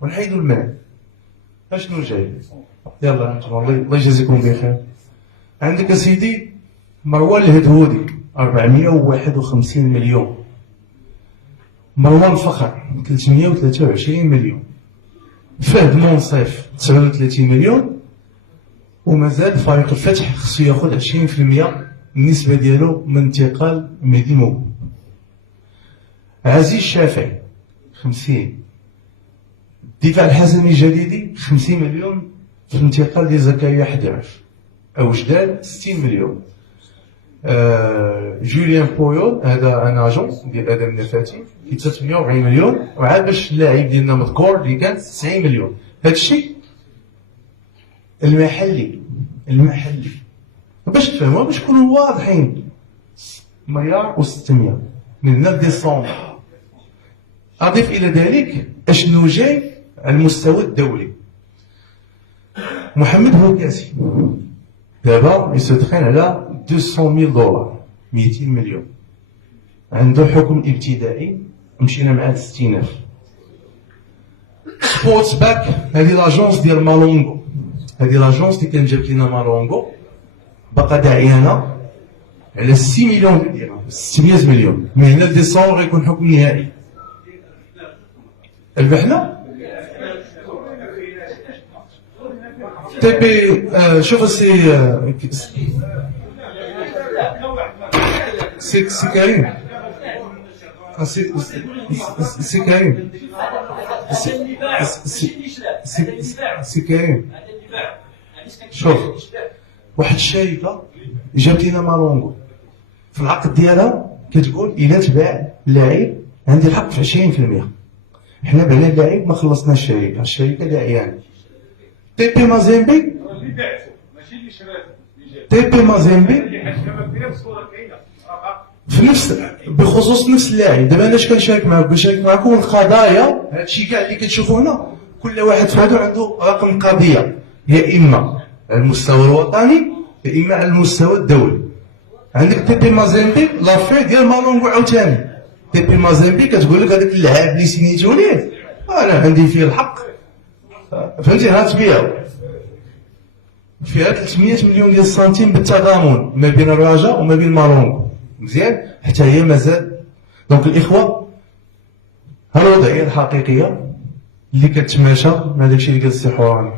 ونحيدوا المال. اشنو جاي؟ يلا انتم الله يجازيكم بخير. عندك اسيدي مروان الهدهودي 451 مليون، مروان الفخر 323 مليون، فهد منصف 39 مليون، ومازال فريق الفتح خصو ياخذ 20% النسبه ديالو من انتقال مهدي موب. عزيز الشافعي 50، الدفاع الحسني الجديدي 50 مليون في الانتقال ديال زكريا حداش، او جدال 60 مليون. جوليان بويول هذا ان اجون ديال ادم النفاتي في 340 مليون، وعاد باش اللاعب ديالنا مذكور اللي كان 90 مليون. هذا الشيء المحلي باش تفهموا، باش نكونوا واضحين، مليار و600 من هنا لديسمبر. اضيف الى ذلك اشنو جاي على المستوى الدولي. محمد بوكاسي دابا يسدخن على 200,000 دولار، 200 مليون. عنده حكم ابتدائي مشينا معاه 60,000. سبورتس باك هذه لاجونس ديال مالونغو، هذه لاجونس اللي كان جاب لينا مالونغو باقا داعيانا على 6 مليون درهم، 600 مليون. من هنا لديسمبر غيكون حكم نهائي. البحنا تي بي شوف سي كريم، سي كريم، سي كريم. شوف واحد الشركه جابت لنا مالونغو في العقد ديالها كتقول الا تباع اللاعب عندي الحق في 20%. حنا بعنا اللاعب ما خلصناش الشركه داعيانا. تي بي مازيمبي اللي بعته ماشي اللي شراته، تي بي مازيمبي في نفس بخصوص نفس اللاعب. دابا انا اش كنشارك معاكم؟ كنشارك معاكم القضايا. هادشي كاع اللي كتشوفوا هنا كل واحد في هادو عنده رقم قضيه، يا اما على المستوى الوطني يا اما على المستوى الدولي. عندك تي بي مازيمبي لافير ديال مالونغو عاوتاني. تي بي مازيمبي كتقول لك هذاك اللاعب اللي سميتو ليه انا عندي فيه الحق، فهمتي؟ غتبيعو فيها 300 مليون ديال السنتيم بالتضامن ما بين الرجاء وما بين مالونغو. مزيان، حتى هي مازال. دونك الاخوه، ها الوضعيه الحقيقيه اللي كتماشى مع داكشي اللي قال السي حوراني.